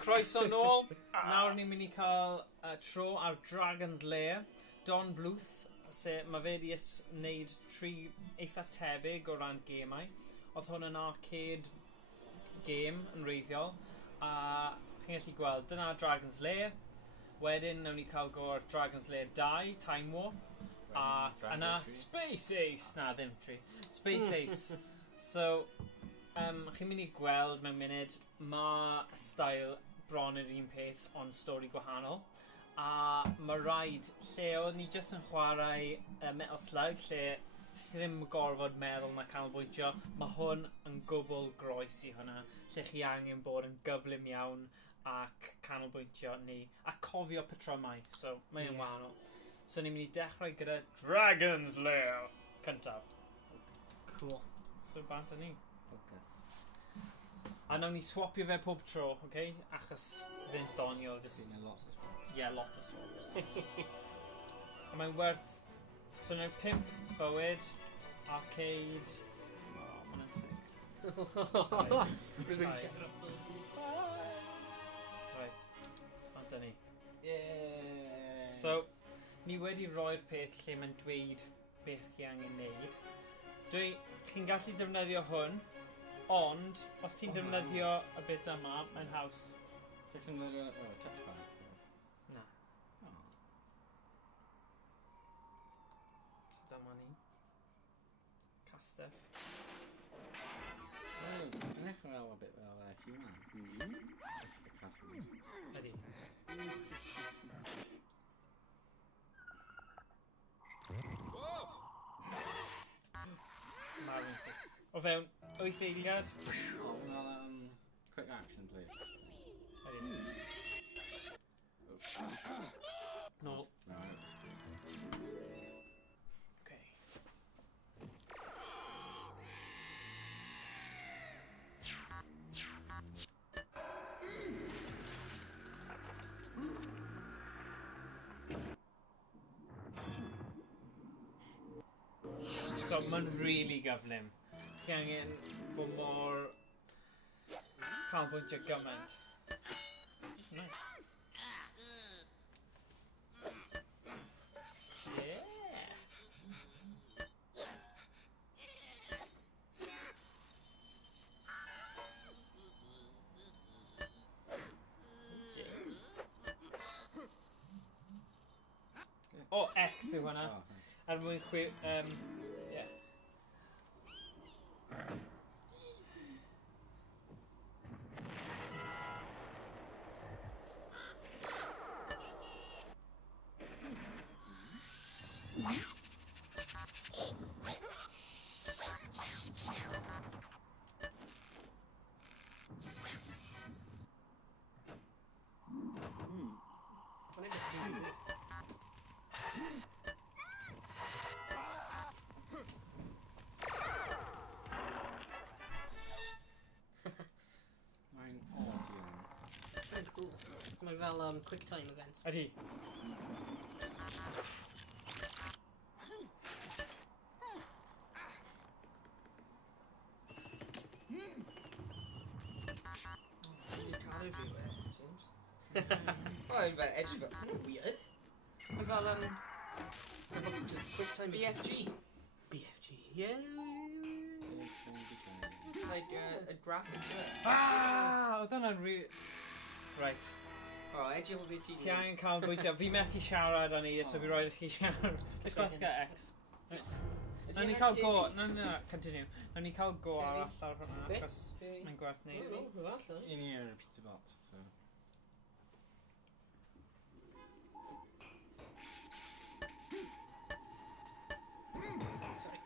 Croeso nôl. Nawr ni'n mynd I cael tro ar Dragon's Lair. Don Bluth, mae fe wedi wneud 3 eitha tebyg o ran gemau. Oedd hwn yn arcade game yn reiddiol. A chi'n gallu gweld, dyna Dragon's Lair. Wedyn, nawn ni cael go ar Dragon's Lair 2, Time Warp. A yna Space Ace. Na, ddim 3. Space Ace. So, chi'n mynd I gweld mewn munud, mae y style bron yr un peth ond stori gwahanol. A mae rhaid lle oedd ni jyst yn chwarae Metal Slug lle ti ddim gorfod meddwl na canolbwyntio. Mae hwn yn gwbl groes I hwnna lle chi angen bod yn gyflym iawn ac canolbwyntio neu a cofio patrymau. So mae'n wahanol. So ni'n mynd I dechrau gyda Dragon's Lair cyntaf. Cool. So bant â ni. Focus. A nawn ni swapio fe pob tro, okay? Achos fe'n doniol. Sy'n lot o swaps. Yeah, lot o swaps. A mae'n werth... So nawr 5 bywyd, arcade... Oh, mae'n sick. Right. A dyna ni. Yeah. So, ni wedi roi'r peth lle mae'n dweud beth chi angen neud. Chi'n gallu defnyddio hwn, ond os ti'n defnyddio y bit yma, mae'n haws. Ti'n defnyddio... Oh, touchpad. Na. Oh. So dyma ni. Castell. Yn eich fel a bit fel He-Man. Y cartoons. Ydy. Marvin sick. O fewn 8 eiliad. Oh, well, quick action, please. Ydy. Nôl. No. Okay. So mae'n really gyflym. Chi angen bod mor canolbwyntio gymaint. Nice. Yeah. O, X yw hwnna. Er mwyn yeah. Mae'n odd iawn. Very cool. So mae'n fel quick time events. Ydy. You've got everywhere, it seems. Oh, in fact, edge of weird. Mae'n fel Just quick time BFG. BFG. Yeah. Like a graphics, yeah. Ah! Oedd hwnna'n really... Right. Oh, edge of BT. Ti angen canolbwyntio. Fi methu siarad â ni, so fi roed I chi siarad. Just gwasga X. Nawn ni cael go... No, continue. Nawn ni cael go arall ar hwnna, achos mae'n gwerth neud. Un i'r pizza box, so... Sorry.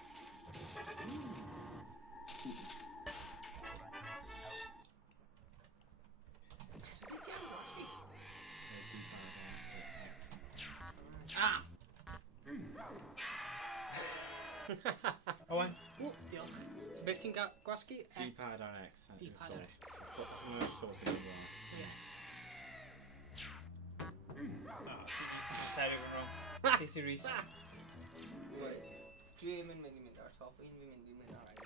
Ah! Owen? O, diolch. So beth ti'n gwasgu? D-pad ar X. D-pad ar X. Mae'n sauce yn ymlaen. Oh, sorry, we're wrong. Teithu Rhys. Wait. Dwi'n mynd I mynd ar top, un fi'n mynd I mynd ar ail.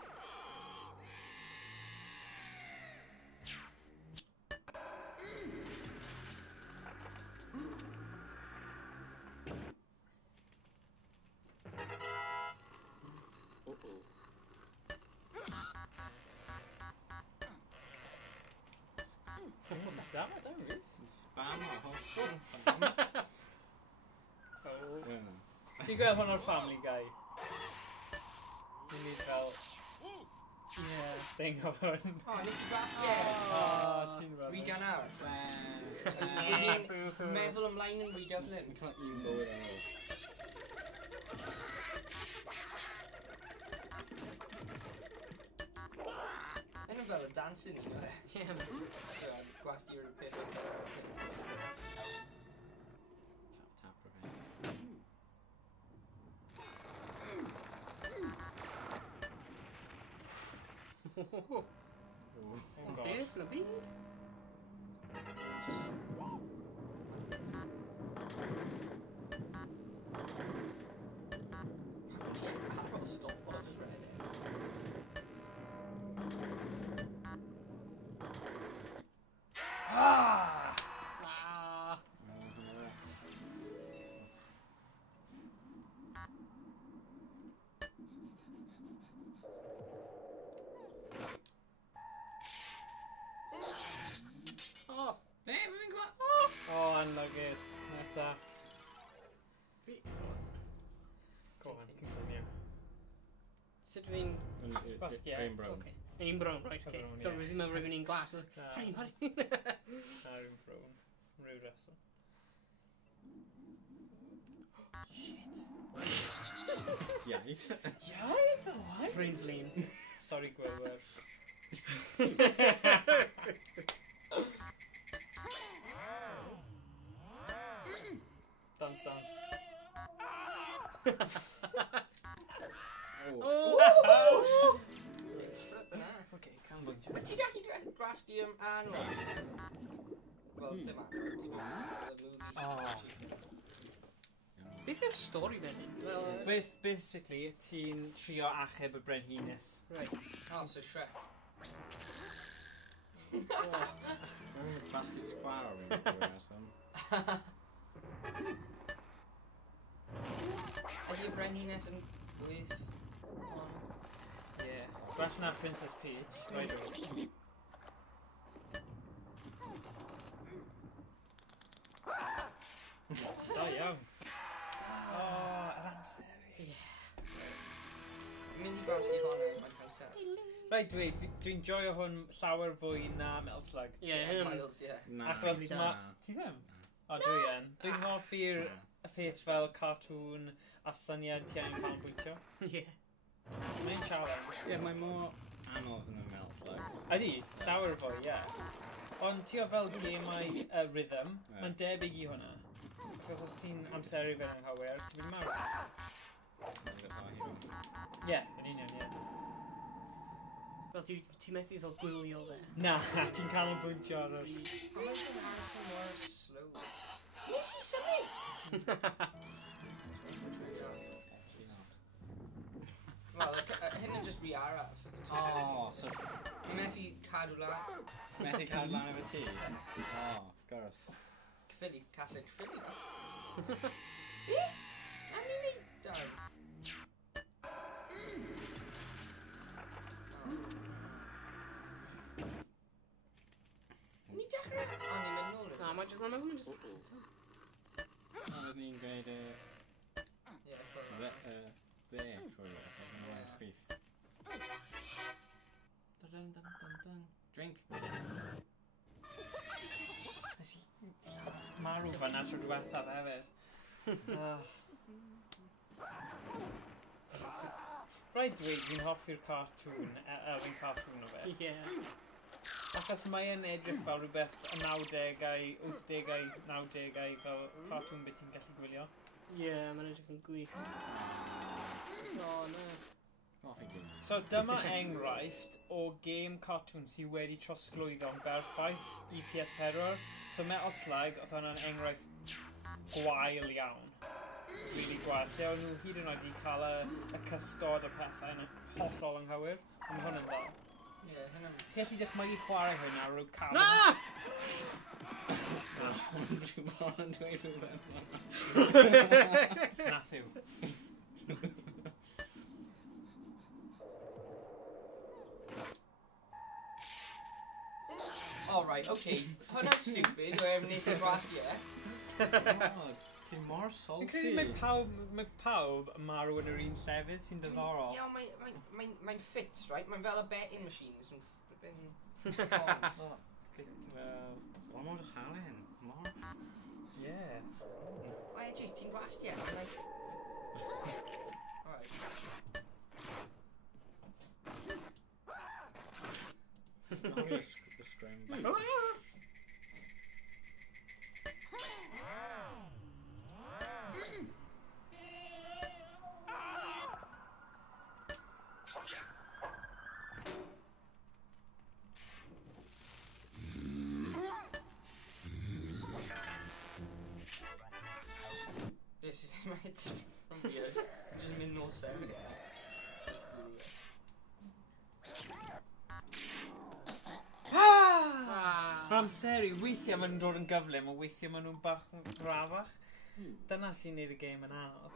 Damn it, damn it. Spam a hoff. Oh. Wel, Ti'n gweld hwn o'r Family Guy? Ni'n neud fel... thing o hwn. O, nes i glas O, ti'n rhaid. Regan awr. Boo-hoo. Meddwl ymlaen yn regan Yn llyn. cael un bywyd ar ôl. Yn fel y dancing i, fe. Ie, man. Gwasti yw'r peth o'r Tap revenge. Oh, God. Beth yn y byd? Ti'n aros stop o, just right there. Ah! Ah. Oh, be? Mae'n gwybod? O, anlygus. Nesa. Go on, continue. Sut fi'n... Gwasgiau. Rain brown. Okay. Un brown, right, okay. Brown, So ie. fi'n meddwl rwy'n un glas. Na. Pari, pari. Na, rhywun ffrown. Rhyw reswm. Iaith. Iaith o wan? Brain flame. Sorry, gwewer. Dance, dance. Oh. Oh! Flippin' heck. Okay, canolbwyntio. Mae ti'n gallu gwasgu anw? Wel, dim anw, ti'n movie. Beth yw'r stori fe'n hyn? Well, Basically, ti'n trio achub y brenhines. right. Oh, so Shrek. Oh. Basgu sgwar o'r un o'r reswm. Ydy y brenhines yn gwyth? Yeah. Gwell na Princess Peach. Right o. Da iawn. O, yr amser. Mynd i gwasgu hon yn mae'n cael set. Right, dwi'n joio hwn llawer fwy na Metal Slug. Ie, hyn. Miles, ie. Na. Achos Really ma... na. Ti ddim? O, dwi yn. Dwi'n hoffi'r y peth fel cartoon a syniad ti angen canolbwyntio. Ie. Mae'n challenge. Ie, mae mor anodd yn y Metal Slug. Ydy, llawer fwy, ie. Ond ti o fel gemau rhythm, Ie. mae'n debyg i hwnna. Achos os ti'n amseru fe'n anghywir, ti'n mynd marw. Ie, yn union, ie. Wel, ti methu fel gwylio fe. Na, ti'n canolbwyntio ar yr... Ond mae'n dwi'n aros yn mor slow. Nes i symud! Wel, hyn yn just re-araf. O, so Ni'n methu cadw lan. methu cael lan efo ti? O, gwrs. Cyffili, casau cyffili. Ie? A ni'n neud dan. Ni dechrau... O, ni'n mynd nôl. Na, mae hwnna'n just... Oedd ni'n gwneud Ie, ffordd. dde trwy yn chwith. Drink. Nes i marw fan'na tro diwethaf hefyd. Right, dwi'n hoffi'r cartoon, Elfyn cartoon o fe. Ie. Achos mae e'n edrych fel rhywbeth y 90au, 80au, 90au fel cartoon beth ti'n gallu gwylio. Ie, mae'n edrych yn gwych. O, no. Hoffi gyn. So dyma enghraifft o game cartoon sydd wedi trosglwyddo'n berffaith i PS4. So Metal Slug, oedd hwnna'n enghraifft gwael iawn. Really gwael. Lle o'n nhw hyd yn oed i cael y cystod y pethau yn hollol anghywir. Ond mae hwn yn dda. Ie, hynny'n... Chi gallu dychmygu chwarae hwn ar rhyw cabinet. Na! Dwi'n bod yn dweud rhywbeth. Nath yw. Oh, right, okay. hwnna'n stupid, o efn nes i'n gwasgu e. God, ti'n mor Fi'n salty. credu mae pawb yn marw yn yr un llefydd sy'n diddorol. Ie, mae'n fit, right? Mae'n fel y betting machines yn flipping cons. Wel, O, mor halen. Mor. ie. O, Edgy, ti'n gwasgu e? Alright. I'm gonna scream back. This is my head's from weird. Just mynd nôl sef. Mae amseru, weithiau maen nhw'n dod yn gyflym, a weithiau maen nhw'n bach yn rafach. Dyna sy'n neud y game yn anodd.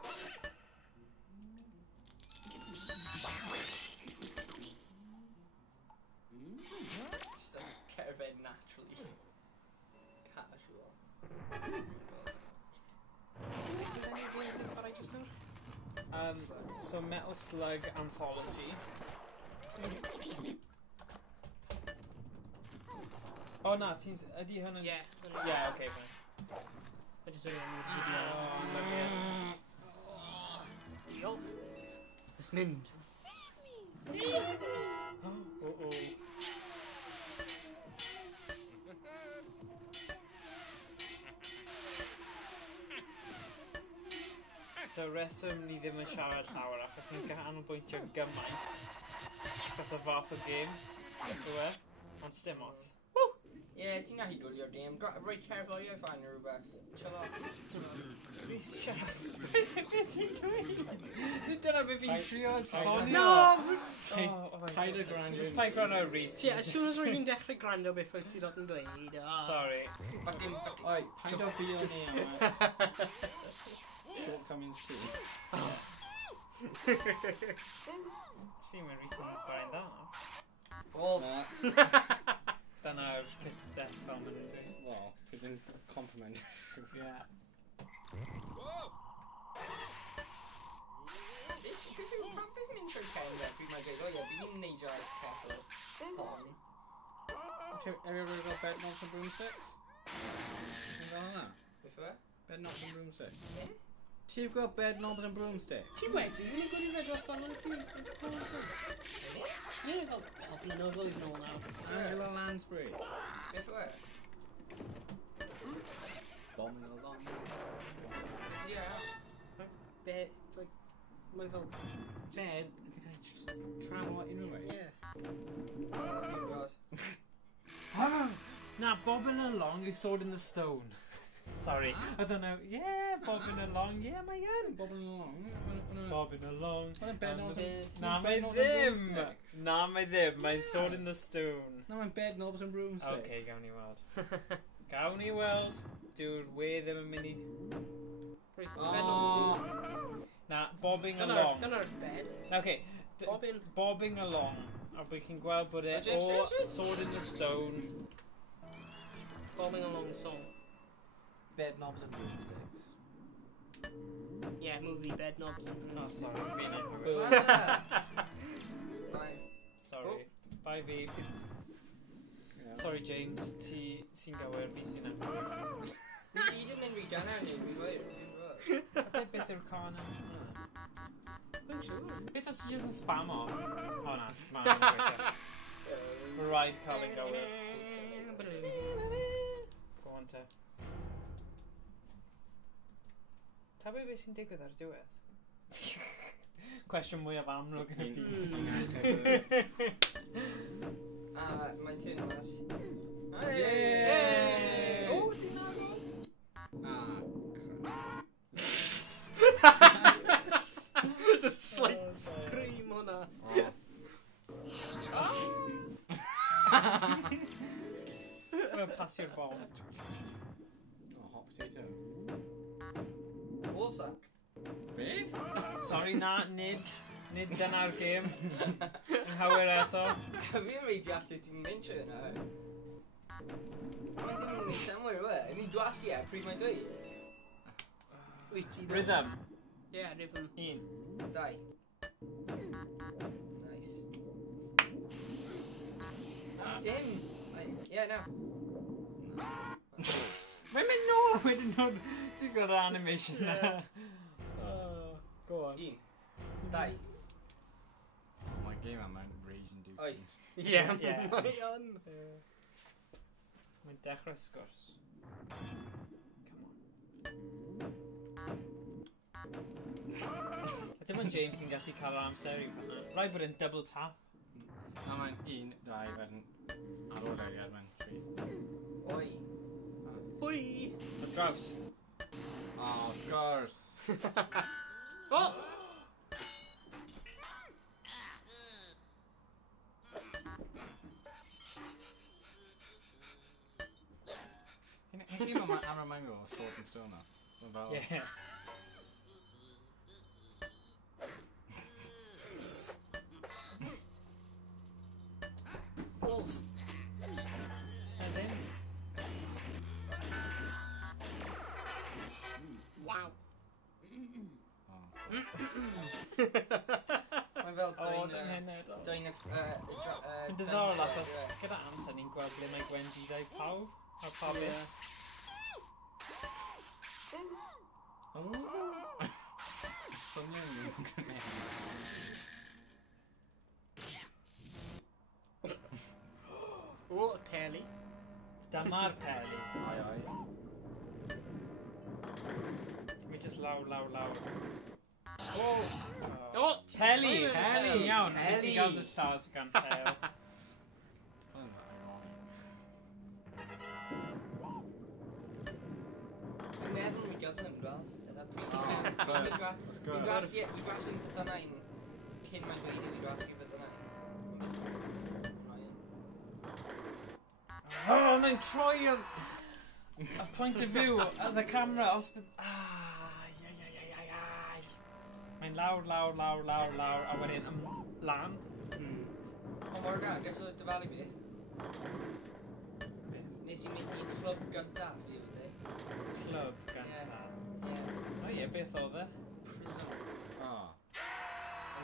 Just a cerdded naturally casual. So Metal Slug Anthology. O na, ydi hwn yn... Ie. Ie, oce, fine. I just wedi yn fideo. Diolch. Ys mynd. Oh. So reswm ni ddim yn siarad llawer achos ni'n canolbwyntio gymaint achos o fath o gêm yw e, ond sdim ots. Yeah, ti'n nahi gwylio'r game. Rhaid cerfo i fain o rhywbeth. Chill out. Rhys, shut up. Beth ti'n dweud? Dyna beth fi'n trio esbonio. No! Paid y gwrando. Paid gwrando Rhys. Ie, as soon as rwy'n dechrau gwrando beth wyt ti'n dod yn dweud. Sorry. Oi, paid o fi o'n ni am shortcomings too. See, mae Rhys yn gwain da. Balls. Dyna yw'r Kiss of Death film yn dweud. Well, we've been complimented. Yeah. Beth yw'n mynd trwy'r cefn fe? Pryd mae'n dweud, o ie, fi'n neidio ar y ceffl. Hon. Have you ever got bed knobs and broomsticks? Ti'n gael hwnna? Beth yw e? Bed knobs and broomsticks? Ie? Ti'n got bed knobs and broomsticks? Ti wedi? Fi'n gwneud fe dros dan o'n ti? Ie, fel blynyddoedd flwyddyn ôl nawr. Angela Lansbury. Beth yw e? Bombing along. Ie. Be, like, mae fel... Bed, just travel at unrhyw way. Ie. Oh god. Na, bobbing along yw Sword in the Stone. Sorry. Oedd hwnna, yeah, bobbing along, yeah, mae yn. Bobbing along. Bobbing along. Mae'n bed knobs and... Na, mae bed knobs and ddim. broomsticks. Na, mae ddim. Mae'n Sword in the Stone. No, mae'n bed knobs and broomsticks. Okay, gawn ni weld. Gawn ni weld. Dyw'r we ddim yn mynd i... Na, bobbing along. Dyna'r bed. Okay. Bobbing. Bobbing along. A we can gweld bod e o Sword in the Stone. Bobbing along song. Bed knobs and broomsticks. Yeah, movie, bed knobs and Oh, broomsticks. sorry. Fi'n Wel, anghywir. Fine. Sorry. Bye, fi. Yeah. Sorry, James. Ti'n gywir, fi sy'n anghywir. Fi ddim yn rhy gana ni, fi wir. Beth yw'r con yn... Dwi'n siŵr. Beth os ti jyst yn spamo? O na, mae'n anghywir. Mae rhaid cael ei gywir. Go on te. Ta beth sy'n digwydd ar y diwedd? Cwestiwn mwyaf amlwg yn y byd. Mae'n tyn mas. Yay! O, ti'n agos? Just slight scream hwnna. Mae'n pasio'r bol. Oh, hot potato. Osa. Beth? Sorry, na, nid dyna'r gêm. Yn hawir eto. Fi'n reidio ati ti'n mynd trwy yna. Mae'n dim yn ei samwyr yw e? Ni'n gwasgu e, pryd mae'n dweud? Wyt ti... Rhythm. Ie, rhythm. 1. 2. Nice. Dim! Ie, na. Mae'n mynd nôl a wedyn nhw... Ti'n gweld yr animation na. Go on. 1. 2. Mae game yma'n rage-inducing. Oi. Ie, Ie. mae o'n... Mae'n dechrau sgwrs. A dim ond James sy'n gallu cael yr amser i fanna. Rai bod yn double tap. A mae'n 1, 2, wedyn ar ôl eiriad mae'n 3. Oi. Wy! Ar draws. Oh, of course. O! Hyn yma am y mango o Sword and Stone o. Yeah. Balls. Seven. Wow! Mae'n fel O, dyn hyn edo. dyn Yn diddorol achos gyda amser ni'n gweld ble mae Gwen di dweud pawb. A pawb beth. O, peli. Dyma'r peli. Ai, ai. Mi just lawr. Balls. O, Peli! Peli. Iawn, nes Peli. i gael dy lladd gan Pel. Dwi'n meddwl mi gyfnod yn gwas. Let's go. Fi'n gwasgu'n bytynau cyn mae'n dweud i fi gwasgu bytynau. O, mae'n troi y point of view of the camera os bydd... Mae'n lawr, a wedyn ymlan. Ond Morgan, ges o dyfalu fi. Nes i mynd i'n clwb gyntaf fi fydde. Clwb ganta. Ie. O ie, beth oedd e? Prism. Oh.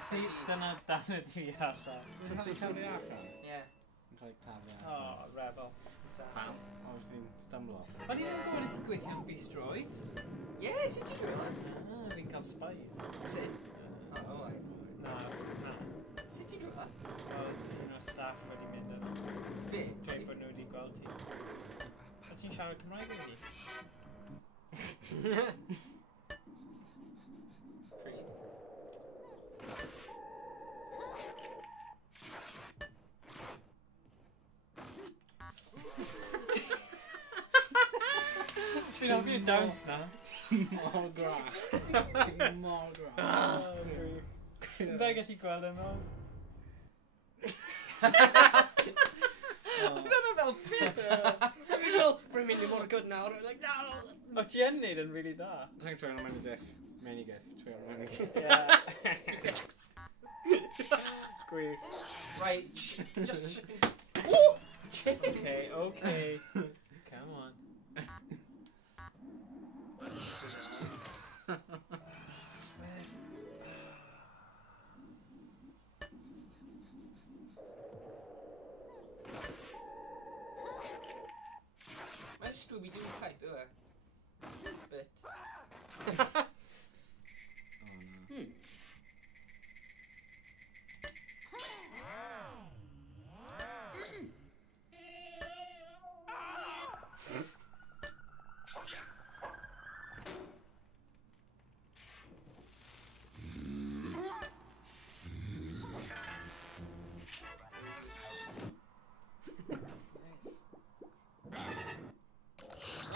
See, dyna danedd fi allan. Dwi'n cael ei taflu allan? Ie. Dwi'n cael ei taflu O, allan. rebel. Pam? O, dwi'n stumble off. O'n i ddim yn gwybod i ti gweithio yn Beastroid. Ie, sut ti'n gwybod? Fi'n cael spies. Sut? O, oi. Na. Sut ti'n gwybod? Wel, un o'r staff wedi mynd yn Be? dweud bod nhw wedi gweld ti. O ti'n siarad Cymraeg yn fi? Pryd? Dwi'n hoffi y dawns na. Mor gras. Mor gras. Yn dda gallu gweld yn ôl. Dyna fel fit. Dwi'n fel, rwy'n mynd i mor good nawr. Rwy'n like, no! O ti yn neud yn really da. Dwi'n troi yn ymwneud Menigeth. Troi yn ymwneud. Ie. Gwych. Right, just... Okay. Come on. Mae'n Scooby-Doo type, yw e? Bit.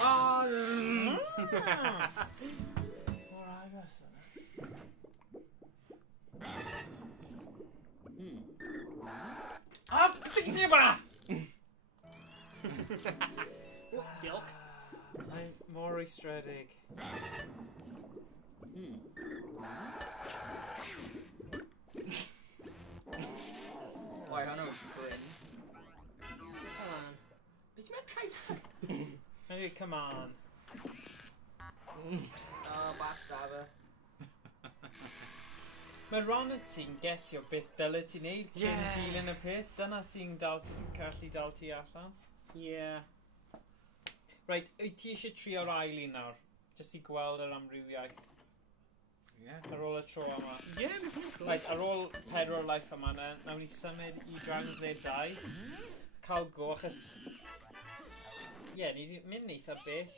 Oh, no. Mor agos yna. A beth ni yma? Diolch. Mae'n mor rwystredig. Oi, hwnnw, Gwyn. Come on. Beth ti'n cael? Maybe, come on. Oh, backstabber. Mae ron y ti'n gesio beth dyle ti'n neud cyn dilyn y peth. Dyna sy'n gallu dal ti allan. Yeah. Right, wyt ti eisiau trio'r ail un nawr? Jyst i gweld yr amrywiaeth. Ar ôl y tro yma. Yeah, mae'n cool. Right, ar ôl 4 life yma, nawn ni symud i Dragon's Lair 2. Cael go, achos... Ie, ni wedi mynd eitha beth.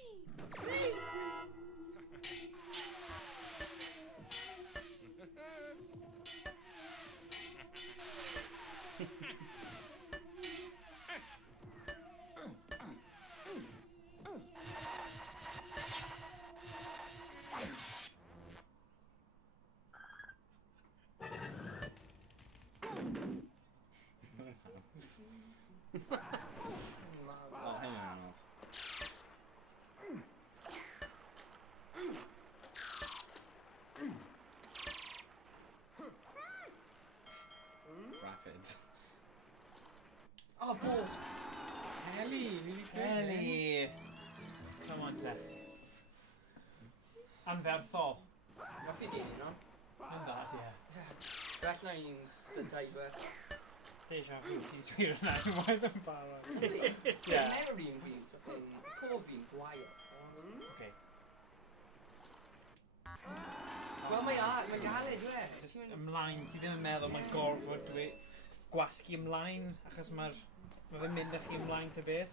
Oh, hang on. Rapid. Oh, balls! Ellie, really good. Eli! Come on te. Anferthol. Mae fi dyn yno. Yn dad, ie. Bell na i'n dydau beth. Deja vu, ti dwi'n yna, waith yn barod. Ie. Memory'n fi'n co fi'n gwael. Okay. Wel, mae'n galed, dwi. Just ymlaen, ti ddim yn meddwl mae'n gorfod dwi gwasgu ymlaen, achos mae fe'n mynd â chi ymlaen te beth.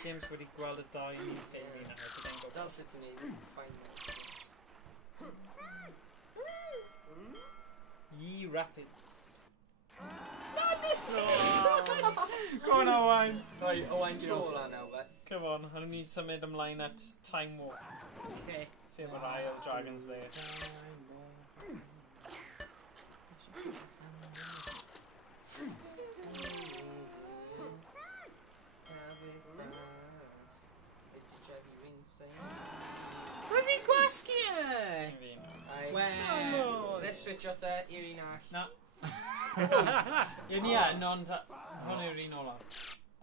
James wedi gweld y dau ffilm i nawr. Dal sut ti'n neud, ffain. Ye Rapids. Not this Go on, Owain. Oi, Owain tro lan nawr, fe. Come on, hwn ni'n symud ymlaen at Time Walk. Okay. Sef yr ail Dragon's Lair. Mae fi gwasgu e! Fi'n. Let's switch o te i'r un all. Na. Ie, ni e, non... Hwn yw'r un olaf.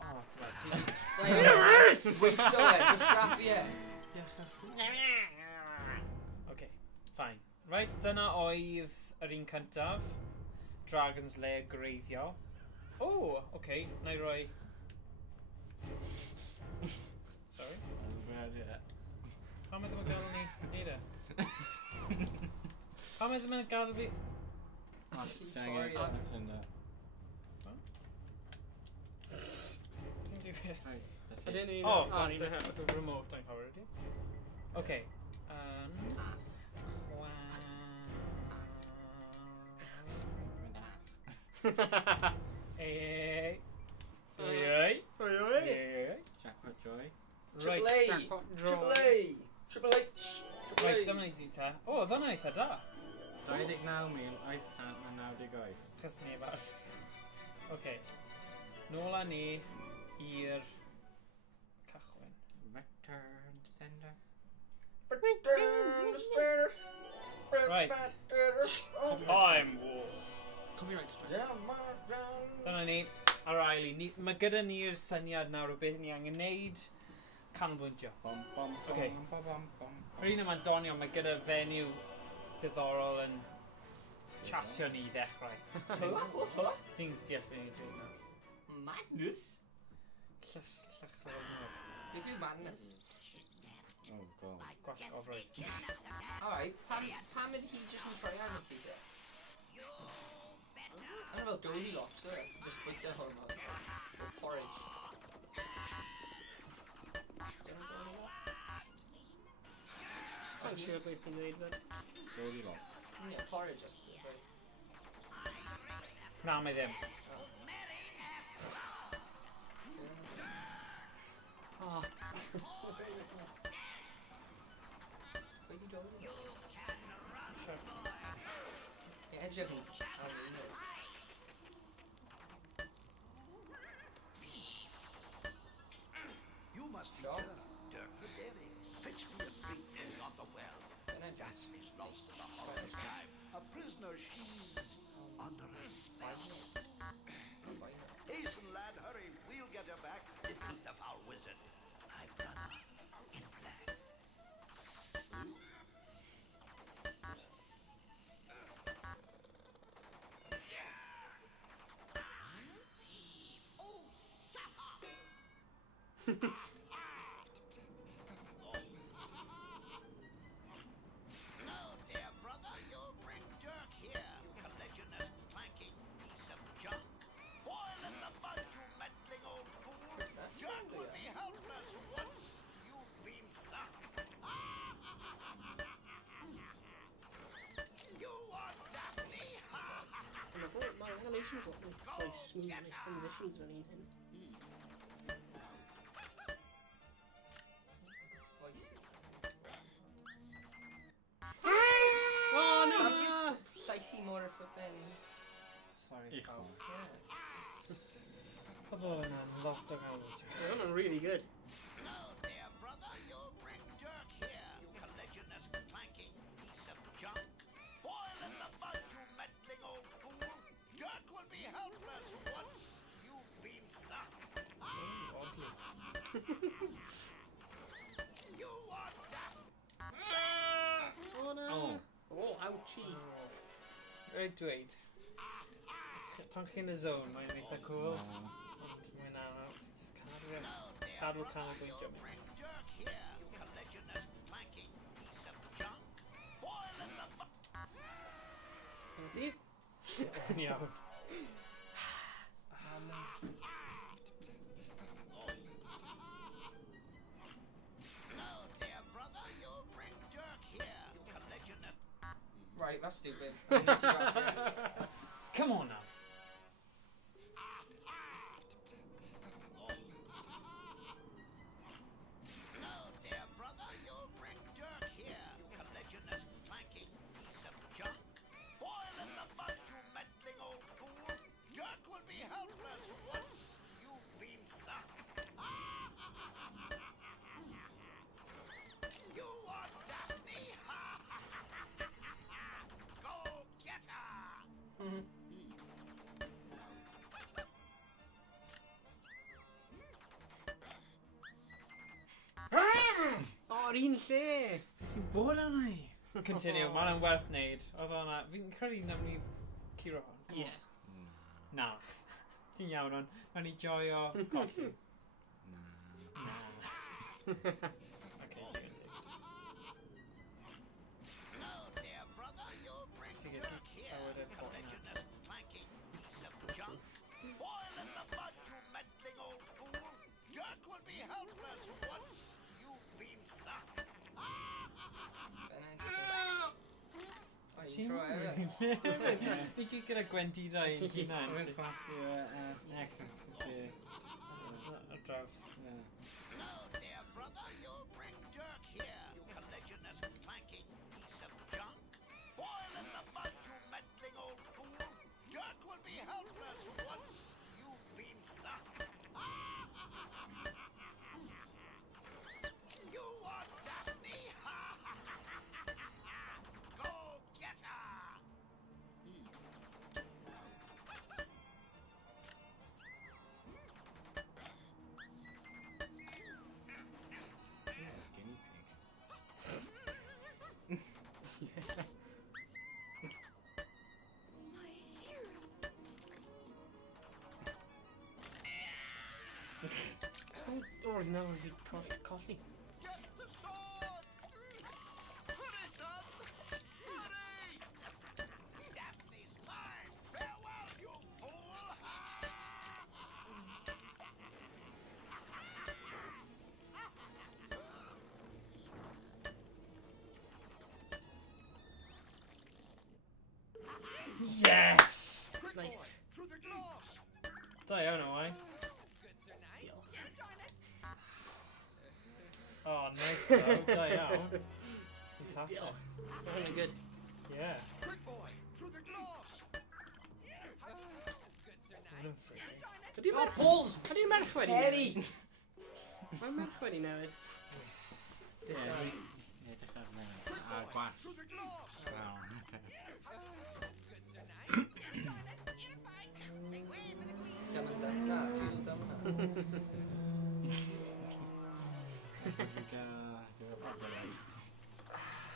O, dyna ti. Yes! Weisto e, dysgraffu e. Okay, fine. Right, dyna oedd yr un cyntaf. Dragon's Lair greiddiol. O, okay, na I roi... Sorry? Pam mae ddim yn gadael ni neud e? Pam mae ddim yn gadael fi... Victoria. Ti'n di fi? I didn't even Oh, know. falle the remote I'm already. Okay. Hey. Jackpot Joy. Right. Triple A. Triple A. Triple H. Right, dyma ni di te. O, ddyna eitha da. 29,898. Chos neb arall. Okay. Nôl â ni i'r cychwyn. Return to sender. Right. I'm War. Copyright strike. Dyna ni, ar ail i. Mae gyda ni'r syniad nawr o beth ni angen neud. Canolbwyntio. Bum, bum, bum, Okay. bum, bum, bum. Yr un yma'n donio, mae gyda fenyw diddorol yn chasio ni i ddechrau. Ti'n deall beth ni'n dweud nawr. Madness? Llychlawr nawr. If you madness. Oh god. Gwasgofrwydd. Alright, pam ydy hi just yn troi ar y ti te? Yn fel Goldilocks, e? Just bwyta hwn o. Or porridge. I'm sure beth ti'n dweud, but... Goldilocks. Yeah, porridge just. Na, mae ddim. Oh, Pwy di dod i? Sure. Ti'n edrych yn un o. You must be Sure. Dirk the Derry. Fetch me a drink on the well. That is lost the whole time. A prisoner she's under a spell. Hasten, lad, hurry. We'll get her back. Defeat the foul wizard. My brother in black. Oh, shut up! No, dear brother, you'll bring Dirk here. You collisionist, planking piece of junk. Boil in the mud, you meddling old fool. Dirk will be helpless once you've been sunk. You are Daphne. And I thought my animations look like smooth and transitions when he hit. Oh no! Llais I mor y flippin'. Sorry, Echo. pal. Yeah. Oedd hwnna'n lot o gael. They're not really good. No, dear brother, you'll bring Dirk here. You collisionist, planking piece of junk. Boil in the mud, you meddling old fool. Dirk will be helpless once you've been sunk. You are Daphne. Oh no! Oh. Oh, ouchie. Rhaid dweud. Tan chi'n y zone, mae'n eitha cool. Ond mae'n anodd. Just cadw canolbwyntio mi. Bring Dirk here. You collisionist, planking piece of junk. Boil in the mud. Ydy? Yn iawn. No, dear brother, you'll bring Dirk here. You collisionist. Right, that's stupid. I need to see what's here. Come on now. No, dear brother, you'll bring Dirk here. You collisionist, planking piece of junk. Boil in the mud, you meddling old fool. Dirk will be helpless once you've been sunk. You are Daphne. Go get her. Oh, yr un lle! Sy'n bod arna i? Continue, mae'n yn werth wneud. Oedd hwnna, fi'n credu na ni curo hwn. Ie. Na. Ti'n iawn ond, na ni joio colli. Na. Okay, digon teg. No, dear brother, you'll bring Sige, Dirk here. tawad y You pot na. collisionist, planking piece of junk. Boil in the mud, you meddling old fool. Dirk will be helpless once you've been sunk. Oh, you Ti'n try it. Ni gyd gyda Gwendy rai yn hunan. Mae'n clas fi accent. Felly, Ar draws. ie. No, dear brother, you'll bring Dirk here. You collisionist, planking piece of junk. Boil in the mud, you meddling old fool. Dirk will be helpless once you've been sunk. You are Daphne. Go get her. Guinea pig. Oh, no, fi colli. Get the sword! Hurry, son! Hurry! Daphne's mine! Farewell, you fool! Yes! Nice. Through the glass! Da iawn o wai. Oh, nice though. Da iawn. Fantastic. Oh, hwnna'n good. Yeah. Quick, boy! Through the glass! Mae'n freaky. Ydy Oh, balls! Ydy merch wedi Heri! newid? Mae merch wedi newid. Ie, edrych ar newid. A gwall. Through the glass! Iawn. Cam yn dam. Na, tŵl dam na.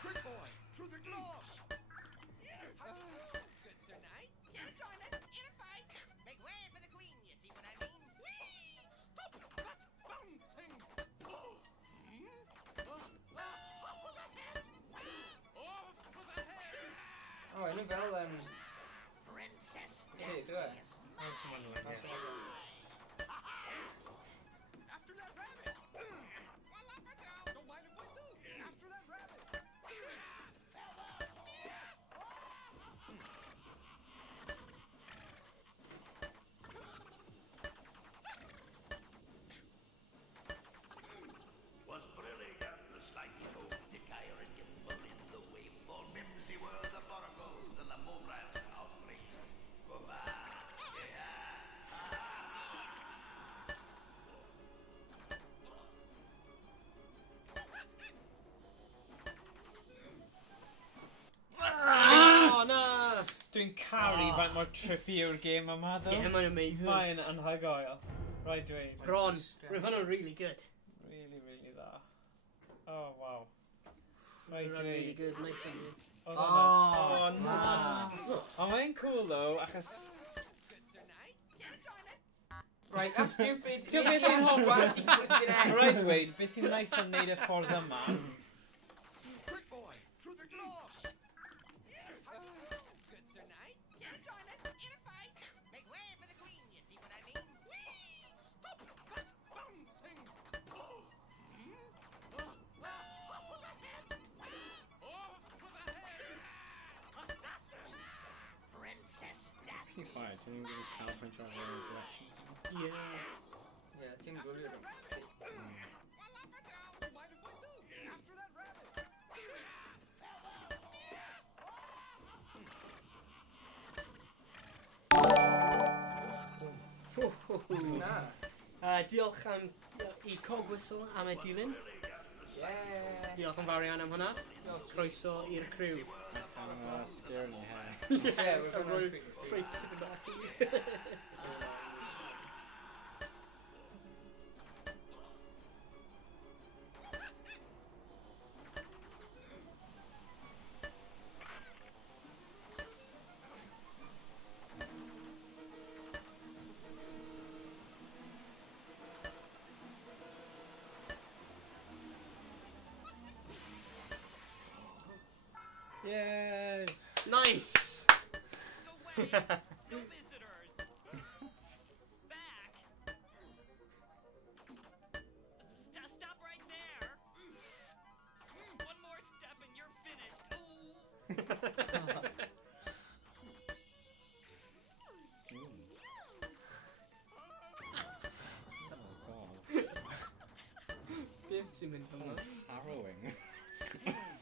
Quick boy, through the glass! Good Sir Knight, here join us in a fight. Make way for the Queen, you see what I mean? Whee! Stop that bouncing! Off for the head! Off for the head! O, enw fel, Princess beth yw e? That's someone like That's it. what I- After that rabbit! Well, up and down! Don't mind if we do! After that rabbit! Was brilliant, the slight toes, the Kyre and Gimble in the waveful mimsy were the Borgos and the Moonrise outbreak. Oh, na! Dwi'n caru faint mor trippy yw'r game yma, though. Yeah, mae'n amazing. Mae'n anhygoel. Right, dweud. Bron, roedd hwnna'n really good. Really, really dda. Oh, wow. Right, Roedd really dweud. good, nice one. Oh, na. Ond mae'n cool, though, achos... Good Sir Knight, here join us! Right, that's stupid. Ti'n Nes beth i yn angen hoff- gwasgu ffrickin' egg. Right, dweud, beth sy'n nice am wneud y ffordd yma? Quick boy, through the glass! Good Sir Knight, here join us in a fight. Make way for the Queen, you see what I mean? Whee! Stop that bouncing! Off for the head! Off for the head! Assassin! Princess Daphne! Fine, can you really count punch out the other direction? Yeah. Ie, ti'n gwylio'r ymwysgu. Well, up and down! Don't mind if we do! After that rabbit! Na. Diolch am i Cog Whistle am y dilyn. Ie. Diolch yn fawr iawn am hwnna. Croeso i'r crew. I'm scaring your hair. Ie, we've A got rhoi one ffric tipyn bach i. Yay! Nice! No way! No visitors! Back! Stop right there! One more step and you're finished. Ooh! Oh god. Beth sy'n mynd hwnna? Harrowing.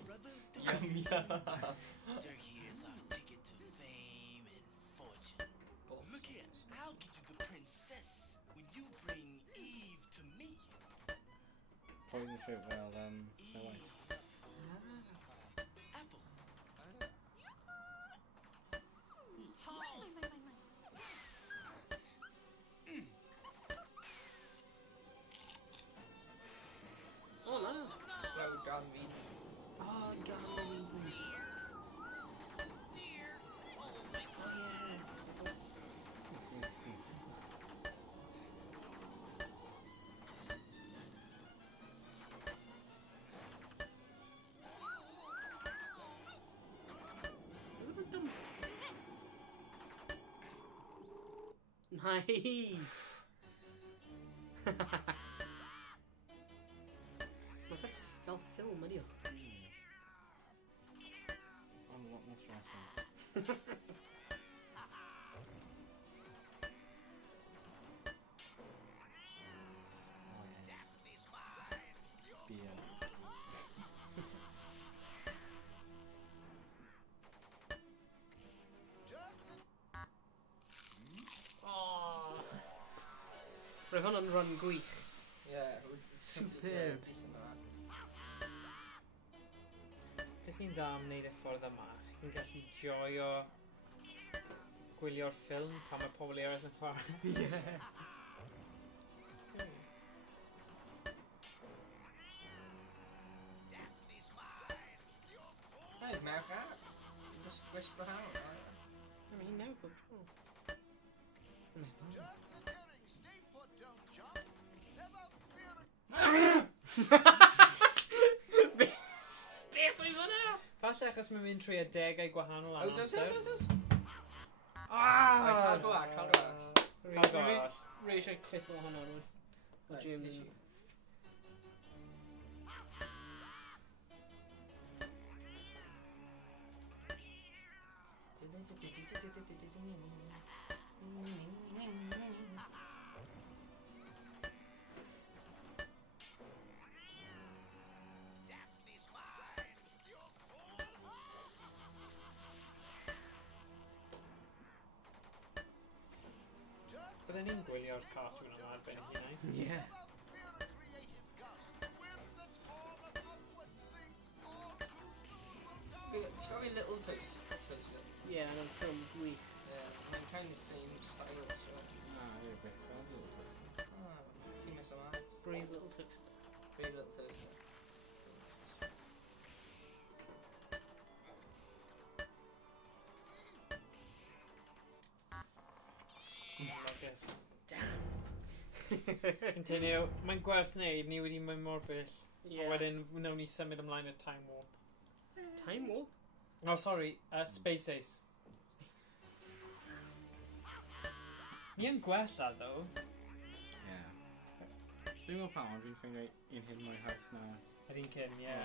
Brother, Dirk here's our ticket to fame and fortune. look here. I'll get you the princess when you bring Eve to me. Poison fruit, well, so wait. Apple. Halt! O, na. Raw gan fi. O, gan. Dear! Oh my goodness! Nice! Mae fe fel ffilm ydi o. I'm a lot more stressful. Daphne's mine. Beer. Oh. Roedd hwnna'n run gwych. Ie. Superb. Beth sy'n dda am wneud y ffordd yma? Chi'n gallu joio gwylio'r ffilm pan mae pobl eraill yn chwarae. Daphne's mine. You fool. Hey, merch ar. Just whisper out. I mean, no, but... Oh. Jerk the daring, stay put, don't jump. Never fear a Beth oedd hwnna? Falle achos mae'n mynd trwy adegau gwahanol am Ows. Ah! Cael go ar. Cael go ar. Rai eisiau clip o hwnna rwy'n. Right, Jim. tissue. Daphne's mine. You fool. Jerk the Bydden ni'n gwylio'r cartoon yma ar ben ei hunain. Yeah. fear a creative gust. Wind that's fallen upward, think all too soon will go. It's got a little toaster. Yeah, yn ffilm gwych. Yeah, mae'n kind of same style, so... Ah, you're a bit bad, little twist. Ah, ti'n mis o mas. Brave little trickster. Brave little toaster. Logus. Continue. Mae'n gwerth wneud, ni wedi mynd mor bell. Yeah. A wedyn, wnawn ni symud ymlaen y Time Warp. Time Warp? Oh, sorry, Space Ace. Ni yn gwella, though. Yeah. Dwi'n gwybod pam, ond fi'n ffeindio un hyn mwy haws na... Yr un cyn, ie.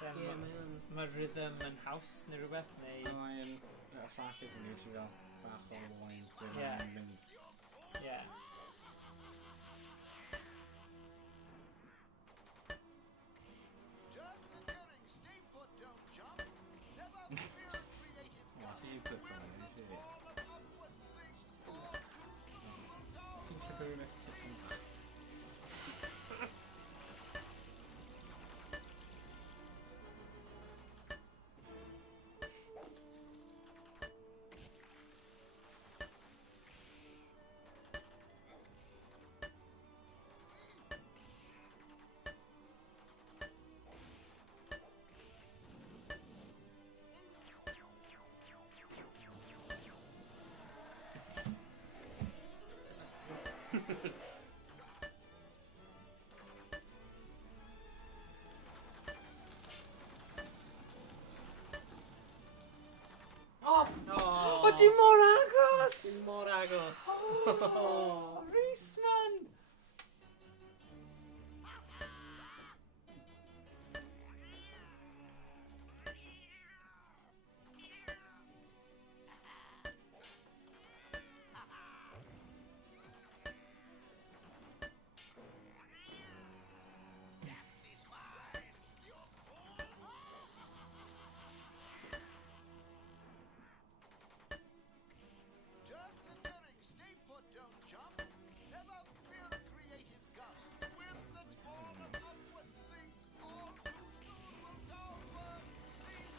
Yeah, mae'n... Mae rhythm yn haws neu rhywbeth, neu... A mae'n... Y flashes yn literally fel bach o wain. Ie. Ie. Jerk the daring, stay put, don't jump. Never fear a creative Yeah, gust. so you put that in, Wind yeah. that's fallen upward, think all too soon will go. Ti'n cael bwyd nes... Oh! Oh! O, di mor agos! Dim mor agos. Oh, Rhys, man! Daphne's mine. You fool. Jerk the daring, stay put, don't jump. Never fear a creative gust. Wind that's fallen upward, think all too soon will downward sink.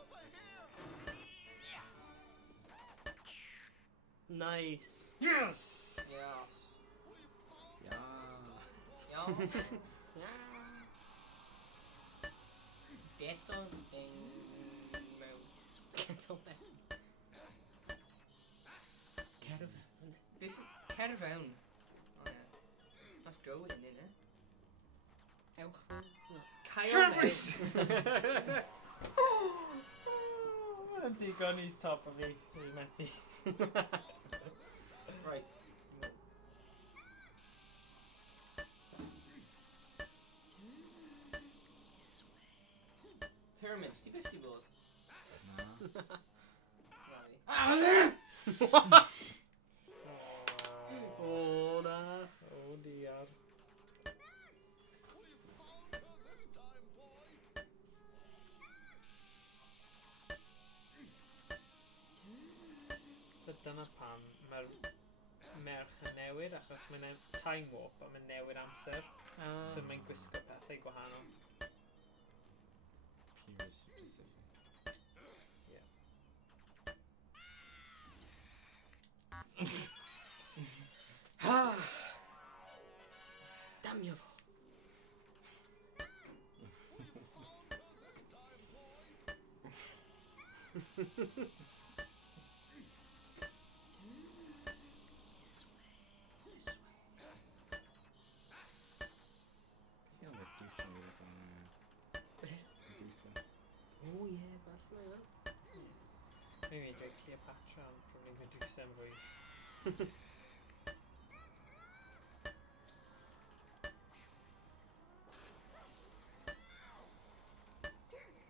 Over here. Nice. Yes! Yes. Yeah. Yeah. Get on. Mounts. Get on there. Caravan. Beth yw Cerfewn? Oh yeah. That's go with it, innit? Ewch fel. Kyle May. Mae'n digon i top o fi, sy'n methu. Right. Pyramids, di 50 bod? Right. Oh, na. Oh dear. So dyna pam mae'r merch yn newid achos mae'n time warp a mae'n newid amser. So mae'n gwisgo pethau gwahanol. Period specific. Damio fo. I think I'll do something with Medusa. Oh, yeah, falle mae hwnna. Maybe dweud Cleopatra ond probably Medusa yn fwy.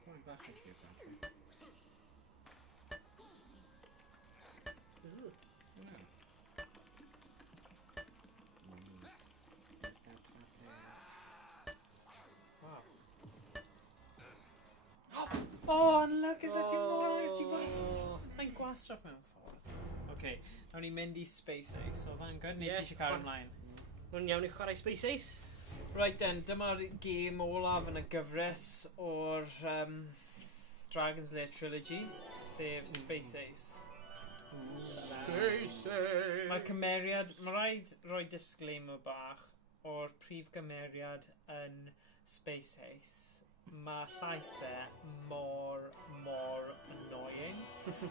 Going back to Cleopatra. Ugh. Yeah. Wow. Oh, and look, is that demoralised? Ti gwast? Mae'n gwastraff mewn ffordd. OK, nawn ni mynd I Space Ace. So fan good, neu Ie, ti eisiau cael fine. ymlaen? Hwn iawn I chwarae Space Ace. Right then, dyma'r gêm olaf yn y gyfres o'r Dragon's Lair Trilogy, sef Space Ace. Space Ace. Mae'r cymeriad, mae rhaid rhoi disclaimer bach o'r prif gymeriad yn Space Ace. Mae llaisau mor annoying.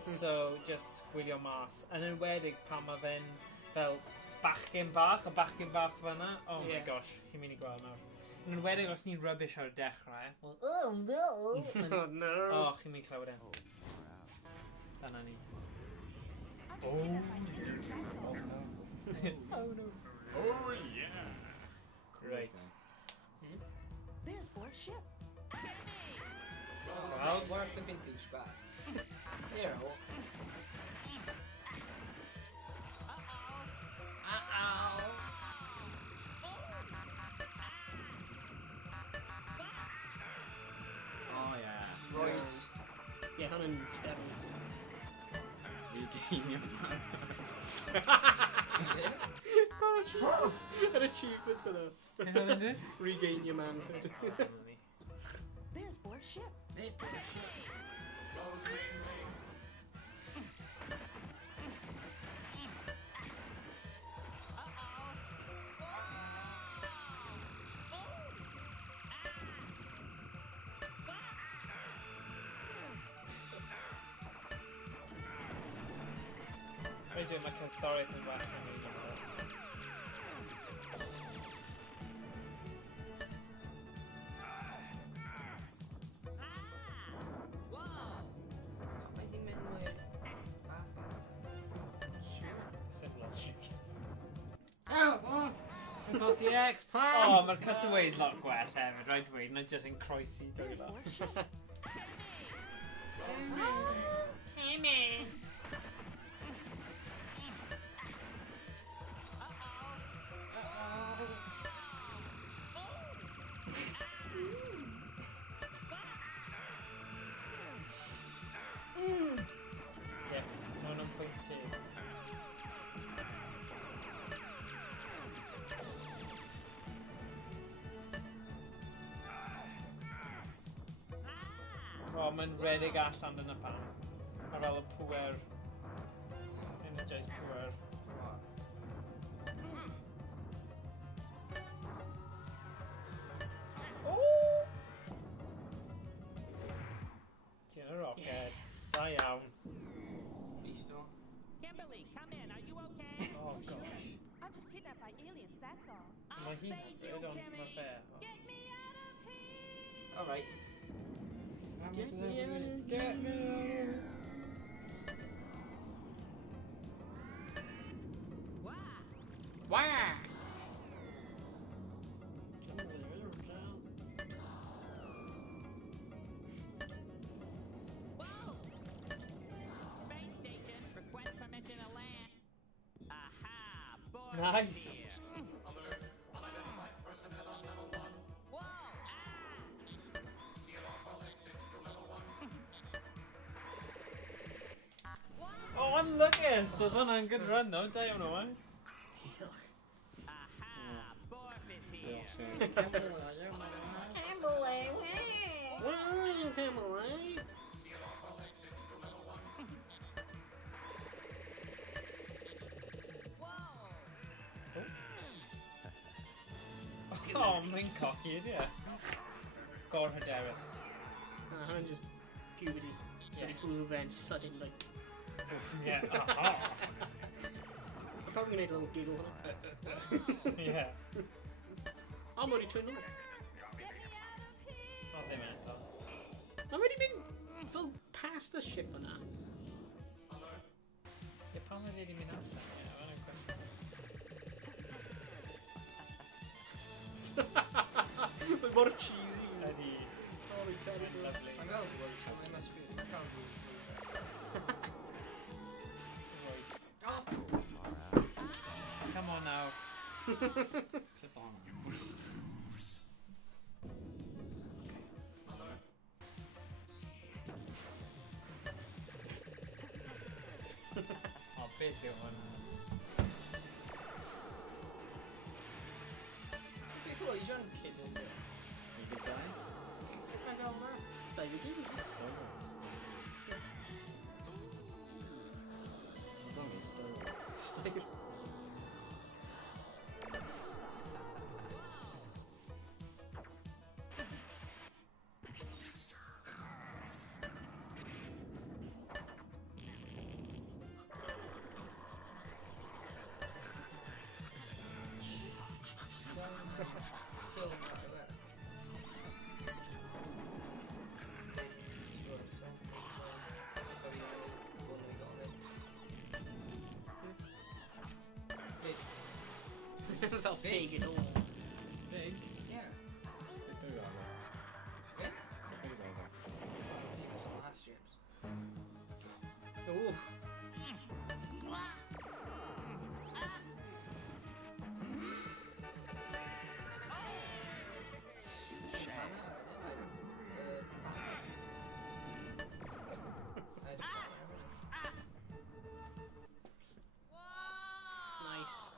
So, just gwylio mas. Yn enwedig pan mae fe'n fel bachgen bach, a bachgen bach fyna. Oh my Yeah. gosh, chi'n mynd I gweld nawr. Yn enwedig os ni'n rubbish ar y dechrau. Oh no! Oh, no. Oh, chi'n mynd clywed e'n. Dyna ni. I'm just kidding if I Oh no. Oh no. Oh, yeah. Great. There's Forrest's ship. Oh, Well. what a flipping douchebag. Here, oh. Oh yeah. Roids. Yeah, hwn yn steroids. Regain your man. Yr achievement yna. Regain your manhood. There's Forrest's ship. There's bullshit. It's always looking there. Mae'n dweud mae cerddoriaeth yn well yn ei Mae di mynd mwy bach Sim logic. Oh! I got the X Pam! Oh, mae'r cutaways lot gwell hefyd, rhaid dweud, na just yn croesi There's dwylo. Forrest's ship. Timmy! Yep, ma' hwnna'n pwynt teg. O, mae'n redig allan dyna pam. Ar fel y pwer. Energize pwer. Ti'n y rocket. Da iawn. Beasto. Kimberly, come in. Are you okay? Oh gosh. I'm just kidnapped by aliens, that's all. Mae hi'n hyfryd, ond mae fe. Get me out of here! Alright. Get me out! Get me out! Nice. Oh, unlucky. So then I'm good run though. Don't know why. Aha! Forfeit Still here. two. Oh, I'm being cocky, yeah. Gore Haderis. I'm just puberty. So Yeah. cool events sudden like. Yeah. Aha. I'm probably gonna need a little giggle. Huh? Yeah. I'm already turned on. Oh, they meant that. I've already been full past the ship on that. Yeah, probably didn't mean after. Yeah, I don't But more cheesy. Eddie. Oh, we can't do it. Lovely. I know. I must be. Right. Come on now. Clip on. I'll bet you one. So before you don't kid in there. You good guy? Sit back over there. David Gilly. Stay. Film like that. Felt big and all. Big? Yeah. They do that. Yeah? They do that. See some last strips. Oh. Nice.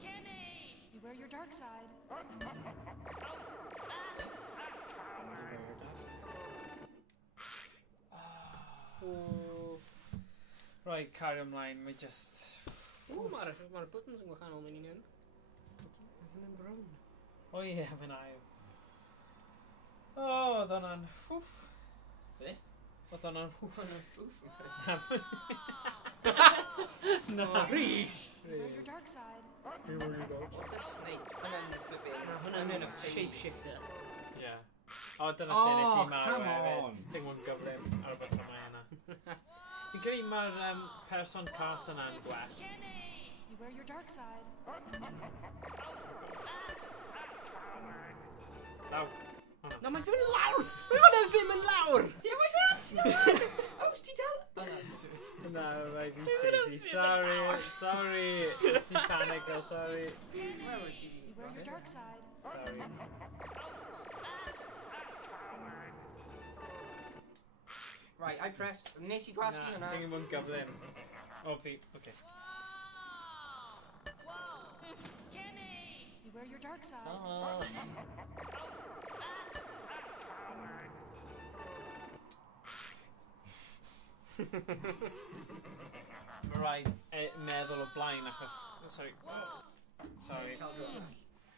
Jimmy! Beware your dark side. Oh. Right, carry ymlaen. We just... Oh, mae'r buttons yn gwahanol mynd i nhw. Mae'n mynd brown. O ie, fy'n ail. O, oedd hwnna'n ffwff. Be? Oedd hwnna'n ffwff. Oh, Na. Rhys! Beware your dark side. What's a snake? And then flipping. Na, hwnna'n shapeshifter. Ie. O, dyna Oh, lle nes i marw come hefyd. on. Dim ond gyflym ar y beth yma yna. Fi'n credu mae'r person cas yna'n gwell. Beware your dark side. Law. Na, mae'n fynd lawr! Mae hwnna ddim yn lawr! Yeah, my friend! How's he tell? Oh, that's No, right, he's safe. Sorry, sorry. It's panical, sorry. Where would you Beware your dark side. Sorry. Right, I pressed. Nes I gwasgu Na, hwnna. tingin mwyn gyflym. O, fi, okay. Jimmy! Beware your dark side. Oh. Right, meddwl o blaen achos... Sorry. Sorry.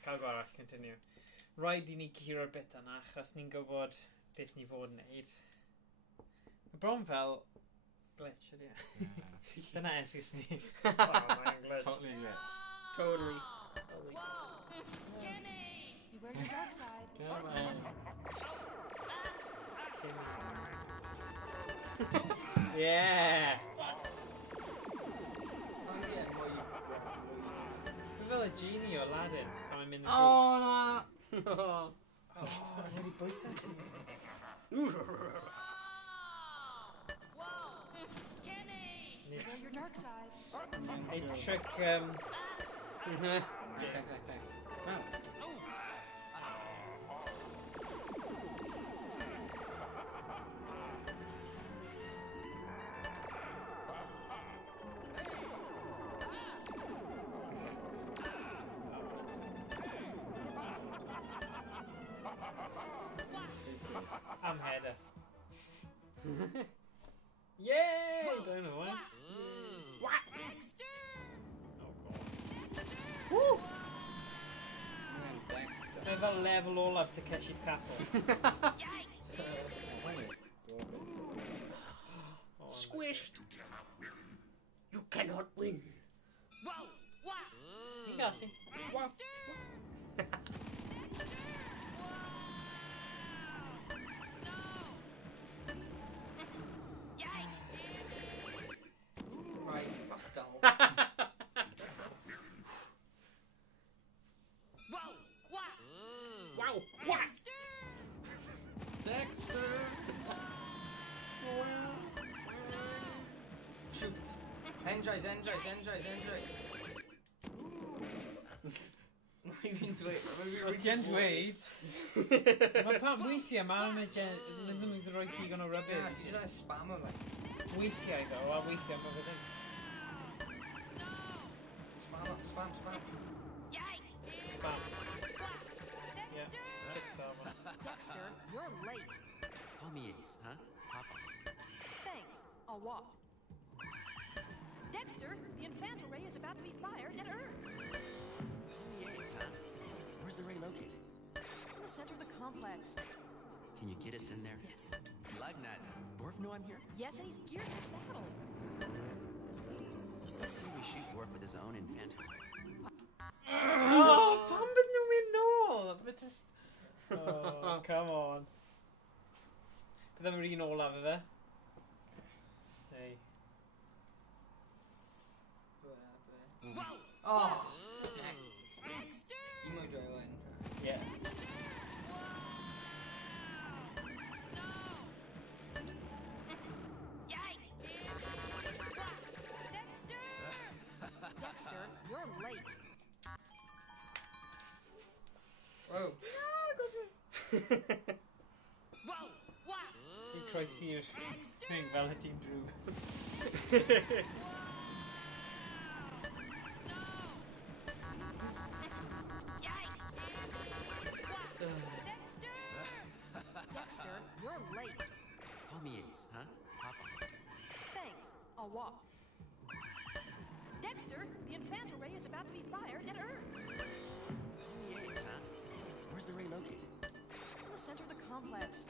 Cael gwarach, continue. Rhaid i ni guro'r bit yna achos ni'n gwybod beth ni fod yn neud. Mae bron fel glitch ydy e. Dyna esgus ni. Oh, mae'n glitch. Totally glitch. Totally. Jimmy! Beware your dark side. Come on. Yeah! Oh, yeah, more you. Mae fel y genie o Aladdin pan mae'n mynd yn Oh, na! drwg. Wedi bwyta ti. Jimmy! Beware your dark side. Hey, trick, Thanks. Oh. I'm header. Yay! Don't know why. Woo! Beth fel level olaf Takeshi's Castle. Squished. You cannot win. You got it. Right, that's dull. Wow. What? Dexter! Shoot. Energize. Moving to it. Oedd Jen dweud... Mae pan weithiau mae yna Jen... Mynd yn mynd roi digon o Yeah, rybydd. ti jyst yn spam yma. Weithiau ddo, a weithiau mae fe ddim. Spam. Bam. Yeah, check that one. Dexter, you're late. Call me Ace, huh? Papa. Thanks. I'll walk. Dexter, the Infanta Ray is about to be fired at Earth. Call me Ace, huh? Where's the ray located? In the center of the complex. Can you get us in there? Yes. Lug nuts. Dwarf know I'm here? Yes, and he's geared for battle. Let's see we shoot Dwarf with his own Infanta Ray. Oh, pam byd nhw'n mynd nôl? But just... Oh, come on. Byddai'n yr un olaf y fe. Hey. Oh! You might go in. Yeah. Dexter, you're late. Whoa. Sy'n croesi'r thing fel y tîm drwg. Dexter, you're late. Call me Ace, huh? Papa. Thanks. I'll walk. Dexter, the Infanta Ray is about to be fired at Earth. Call me Ace, huh? Where's the ray located? In the center of the complex.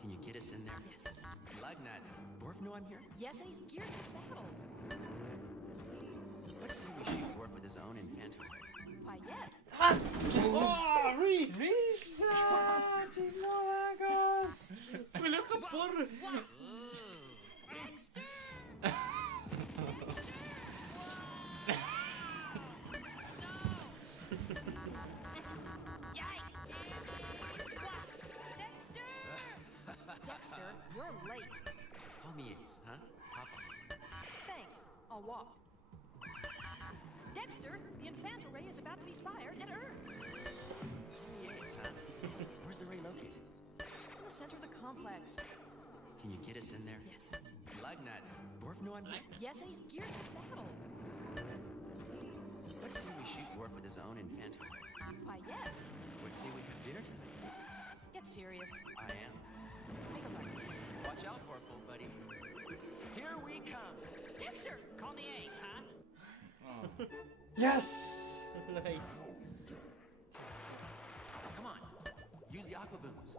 Can you get us in there? Yes. Lug nuts. Dwarf know I'm here? Yes, and he's geared for battle. Let's see we shoot Dwarf with his own Infanta Ray. Why, yes. Oh, Rhys! Rhys! Ti'n mor agos! Gwyliwch y bwr! Dexter, you're late. Call me Ace, huh? Papa. Thanks. I'll walk. Dexter, the Infanta Ray is about to be fired at Earth. Call me Ace, huh? Where's the ray located? In the center of the complex. Can you get us in there? Yes. Lug nuts. Dwarf know I'm here? Yes, and he's geared for battle. Let's see we shoot Dwarf with his own Infanta Ray. Why, yes. Let's say we have dinner tonight. Get serious. I am. Make a right. Watch out, Dwarf, old buddy. Here we come. Dexter! Call me Ace, huh? Oh. Yes! Nice. Come on. Use the aqua booms.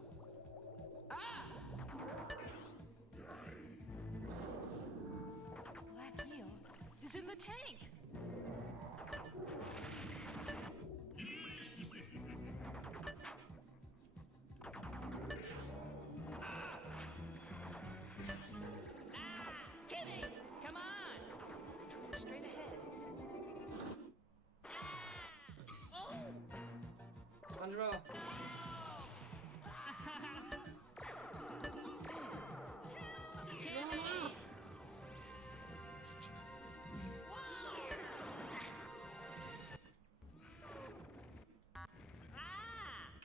Black eel is in the tank. Kitty! Come on! Straight ahead. SpongeBob.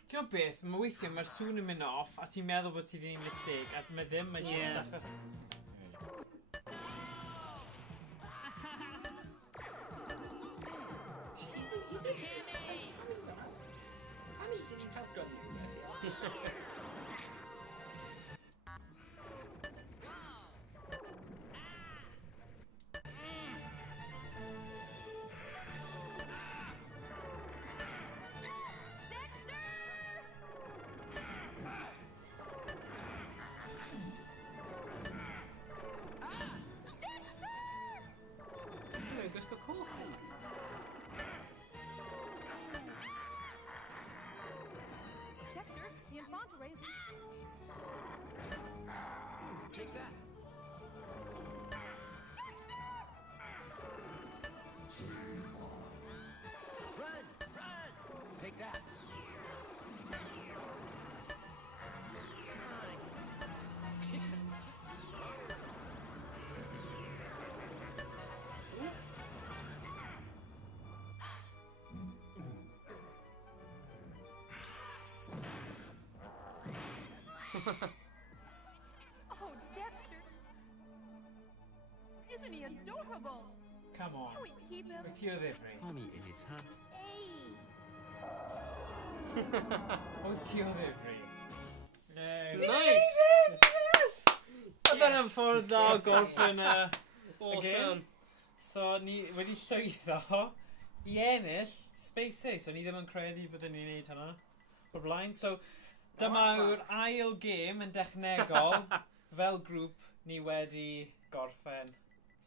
Ti'n gwybod beth, mae weithiau mae'r sŵn yn mynd off a ti'n meddwl bod ti wedi gwneud mistake a mae ddim, mae Ie. just achos... Pam i sy'n cael gofyn? Dwi'n gwisgo coch. Dexter, the Infanta Ray is... Take that. Run! Run! Take that. Oh, Dexter! Isn't he adorable? Come on. Can we keep him? Wyt ti o ddifri? Homie, it is, huh? Hey! Wyt ti o ddifri? Nice! Oedd yna'n ffordd dda o gorffen y... Awesome. So, ni wedi llwyddo i ennill Space Ace, so ni ddim yn credu byddwn ni'n neud hwnna o'r blaen. So, dyma yw'r ail gêm yn dechnegol fel grŵp ni wedi gorffen.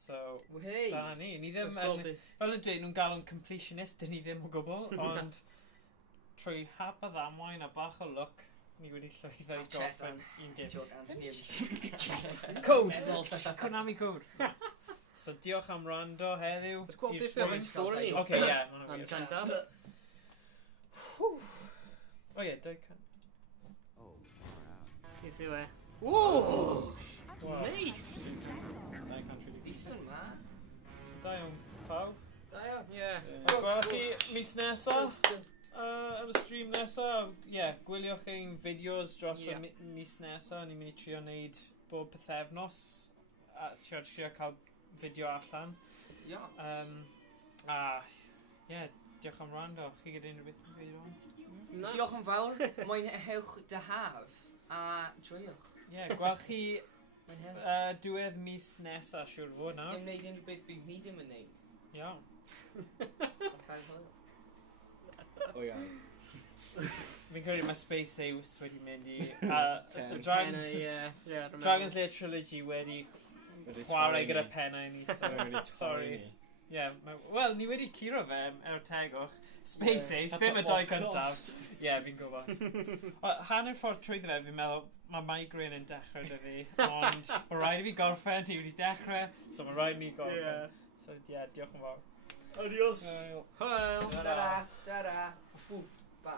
So, Hei! da ni. Ni ddim Let's go, yn... Bi. Fel yn dweud, nhw'n galw'n completionist, dyn ni ddim o gwbl, ond trwy hap a ddamwain a bach o look, ni wedi llwyddo i gorffen un gêm. Code! Konami code. So, diolch am rando heddiw. Let's go, i'r beth sgwrs. yw'r sgôr ni? Okay, yeah. ma' hwnna'n I'm wir. Jant up. Oh yeah, dau can. Beth yw e? Whoa! Wow. Nice! Decent, ma. Da iawn, pawb. Da iawn. Yeah. A gwelwch chi mis nesa, ar y stream nesa. Yeah, gwylioch ein fideos dros y mis nesa. Ni'n mynd i trio wneud bob pethefnos. A trio cael fideo allan. Ia. A, yeah, diolch am rando. Chi gyda unrhyw beth yn fideo? Diolch yn fawr. Mwynhewch dy haf. A joiwch. Yeah, gwelwch chi Mwynhewch. diwedd mis nesa, siwr fod na. Dim neud unrhyw beth bydd ni dim yn neud. Iawn. O iawn. Fi'n credu mae Space Ace wedi mynd i... Dragon's Lair Trilogy wedi chwarae gyda pennau ni, so... Sorry. Yeah, wel, ni wedi curo fe er tegwch. Space Ace, ddim y dau cyntaf. Yeah, fi'n gwybod. Hanner ffordd trwyddo fe, fi'n meddwl, mae migraine yn dechrau dy fi, ond mae rhaid i fi gorffen, ni wedi dechrau, so mae rhaid ni gorffen. So, yeah, diolch yn fawr. Adios. Hwyl. Hwyl. Ta-ra. Ta-ra. Ba.